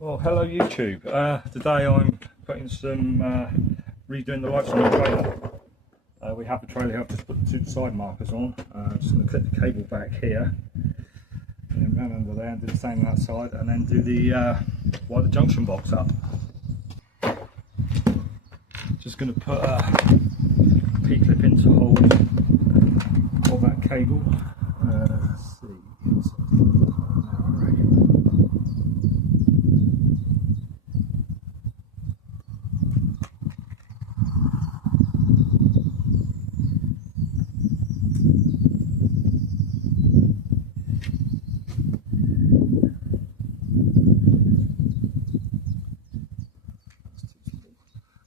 Well, hello YouTube. Today I'm putting some redoing the lights on the trailer. We have the trailer here. I've just put the two side markers on. I'm just going to clip the cable back here, and then run under there and do the same on that side, and then do the wire the junction box up. Just going to put a P-clip in to hold that cable. Let's see.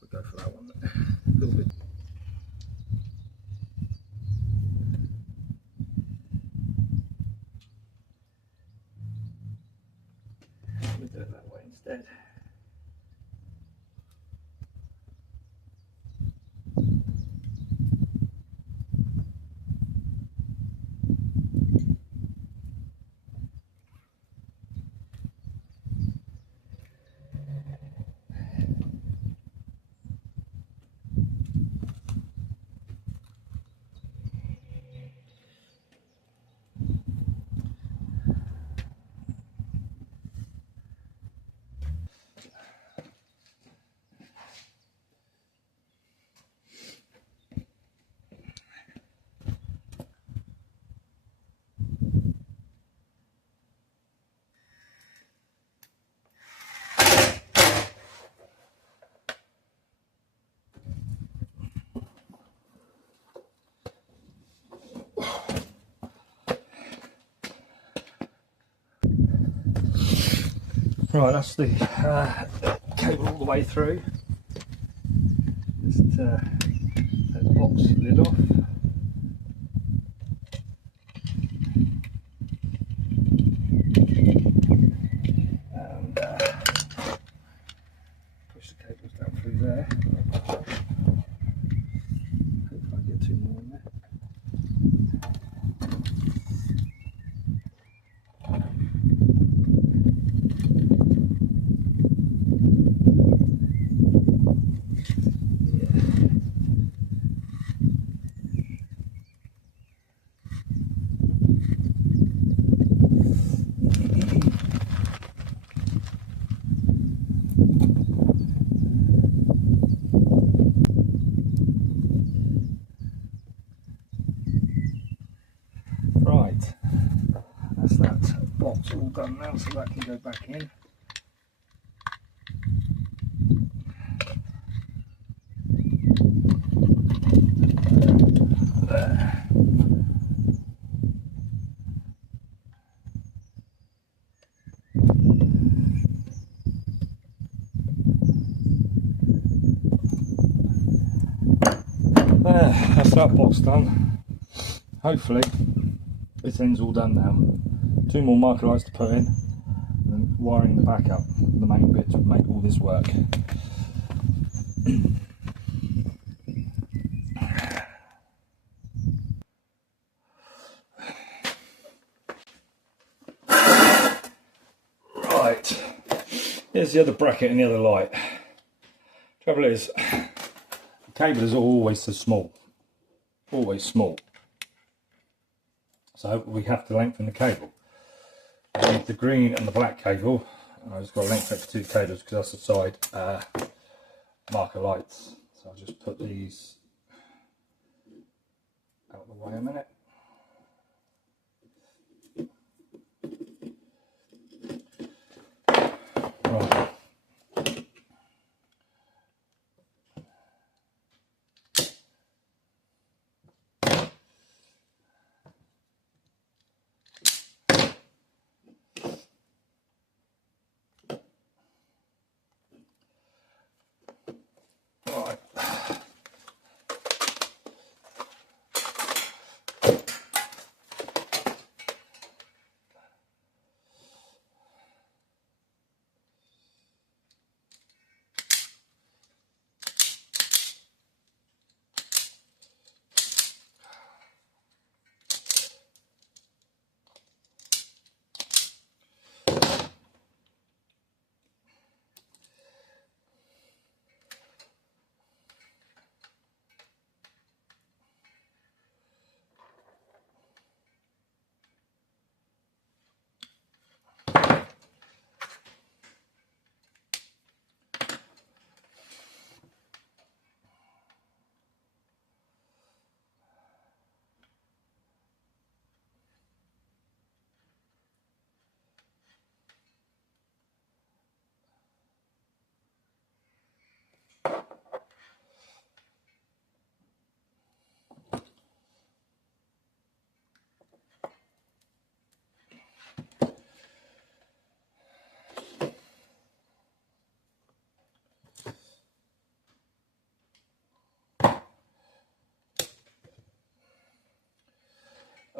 We'll go for that one. A little bit. We'll do it that way instead. Right, that's the cable all the way through. Just take the box lid off. And push the cables down through there. Hopefully I get two more in there. Right, that's that box all done now, so that can go back in. There. That's that box done. Hopefully this end's all done now. Two more marker lights to put in, and then wiring the back up, the main bit, to make all this work. Right, here's the other bracket and the other light. Trouble is, the cable is always so small, always small. So we have to lengthen the cable. I need the green and the black cable. I've just got to lengthen it for two cables because that's the side marker lights. So I'll just put these out of the way a minute. Right.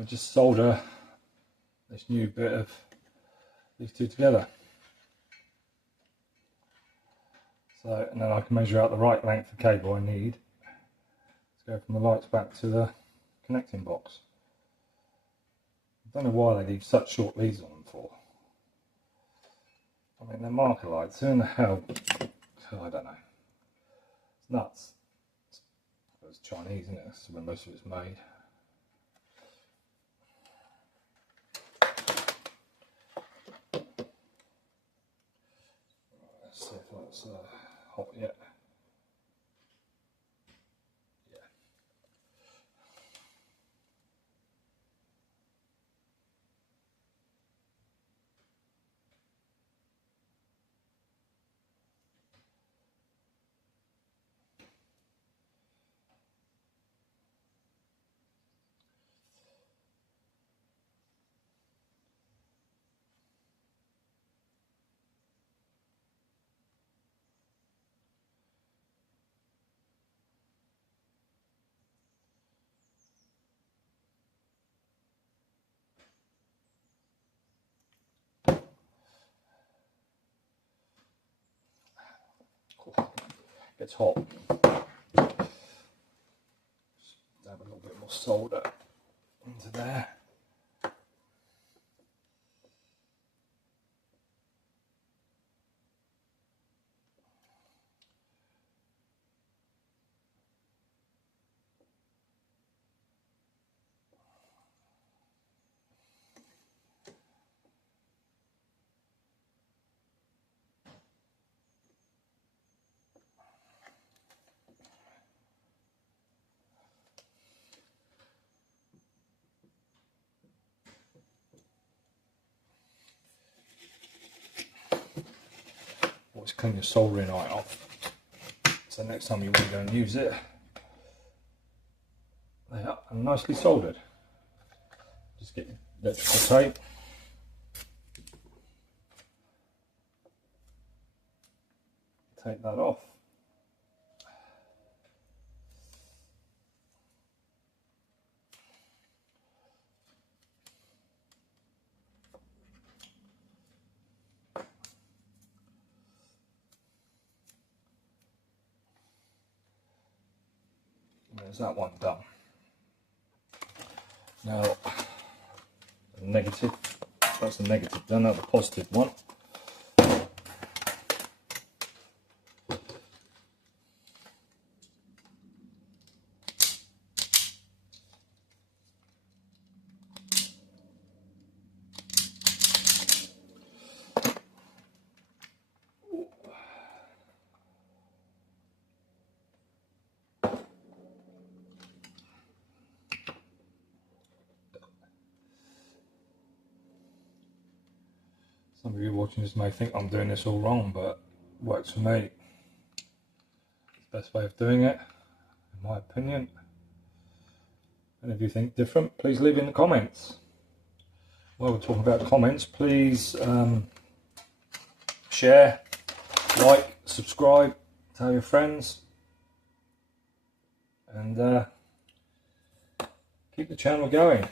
we'll just solder this new bit of these two together. So, and then I can measure out the right length of cable I need to go from the lights back to the connecting box. I don't know why they leave such short leads on them for. I mean, they're marker lights. Who in the hell? Oh, I don't know. It's nuts. It's Chinese, isn't it? That's where most of it's made. Let's see if that's hot yet. Yeah. It's hot. Just have a little bit more solder into there. Always clean your soldering iron off, so next time you want to go and use it, they are nicely soldered. Just get your electrical tape, take that off. There's that one done. Now, the negative, that's the negative done, now the positive one. Some of you watching this may think I'm doing this all wrong, but it works for me. It's the best way of doing it, in my opinion. And if you think different, please leave in the comments. While we're talking about comments, please share, like, subscribe, tell your friends, and keep the channel going.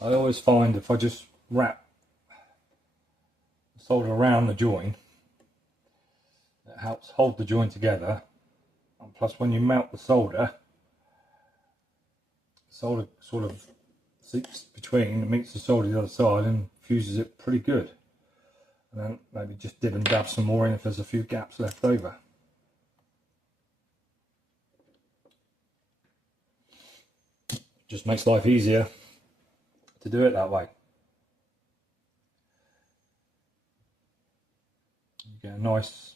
I always find if I just wrap the solder around the joint, it helps hold the joint together, and plus when you melt the solder sort of seeps between and meets the solder the other side and fuses it pretty good. And then maybe just dib and dab some more in if there's a few gaps left over. Just makes life easier to do it that way. You get a nice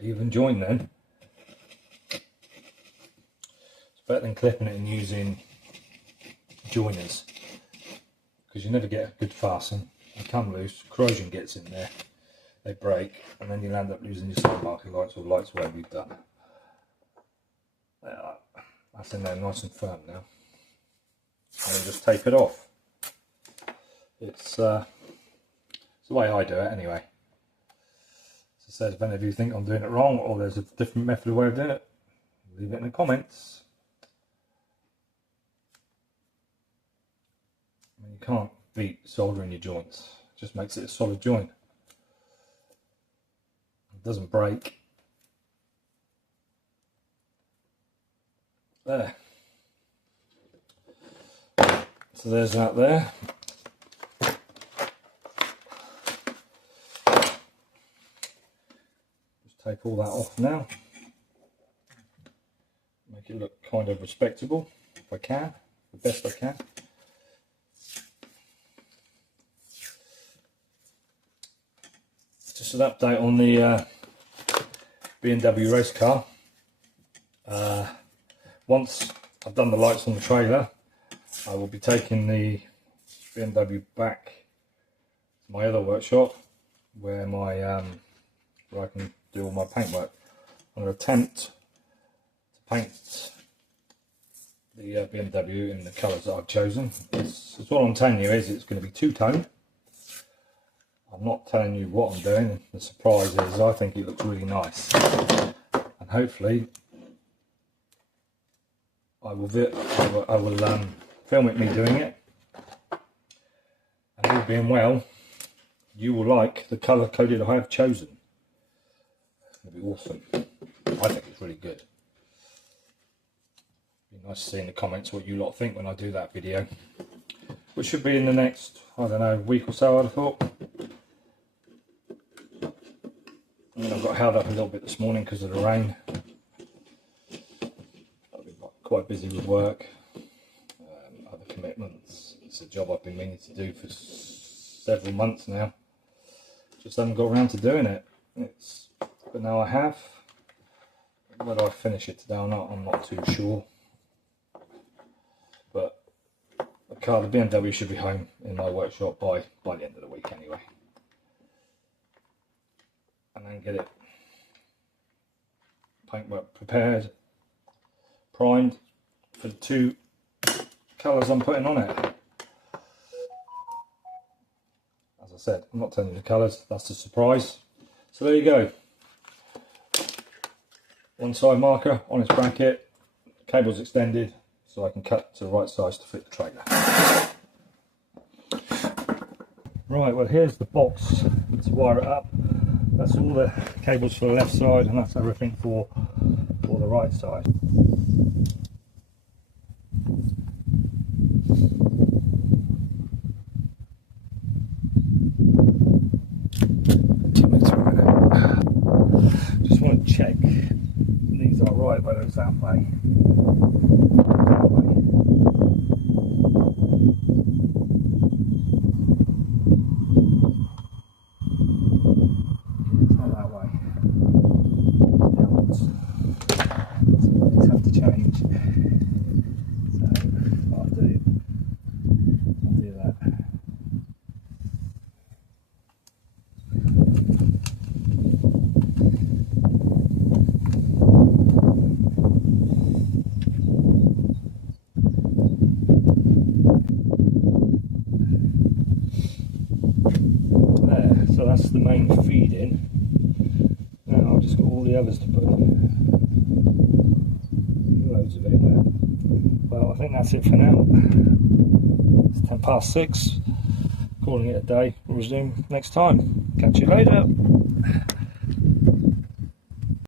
even join then. It's better than clipping it and using joiners, because you never get a good fasten. They come loose, corrosion gets in there, they break, and then you'll end up losing your side marking lights or lights whatever you've done. That's in there nice and firm now. And then just tape it off. It's the way I do it anyway. As I said, if any of you think I'm doing it wrong or there's a different method of way of doing it, leave it in the comments. I mean, you can't beat soldering your joints. It just makes it a solid joint. It doesn't break. There. So there's that there. Just take all that off now. Make it look kind of respectable, if I can, the best I can. Just an update on the BMW race car. Once I've done the lights on the trailer, I will be taking the BMW back to my other workshop where where I can do all my paintwork. I'm going to attempt to paint the BMW in the colours that I've chosen. It's what I'm telling you is it's going to be two-tone. I'm not telling you what I'm doing. The surprise is I think it looks really nice, and hopefully I will film it me doing it, and all being well, you will like the colour coded I have chosen. It's going to be awesome. I think it's really good. Be nice to see in the comments what you lot think when I do that video, which should be in the next, I don't know, week or so, I'd have thought. I mean, I've got held up a little bit this morning because of the rain. I've been quite busy with work, other commitments. It's a job I've been meaning to do for several months now. Just haven't got around to doing it. But now I have. Whether I finish it today or not, I'm not too sure. But the BMW should be home in my workshop by the end of the week anyway. And then get it paintwork prepared, primed for the two colours I'm putting on it. As I said, I'm not telling you the colours, that's a surprise. So there you go. One side marker on its bracket, cable's extended so I can cut to the right size to fit the trailer. Right, well here's the box to wire it up. That's all the cables for the left side, and that's everything for the right side. Just want to check these are right, whether it's that way. So that's the main feed in. Now I've just got all the others to put in. Loads of it in there. Well, I think that's it for now. It's 6:10. Calling it a day. We'll resume next time. Catch you later.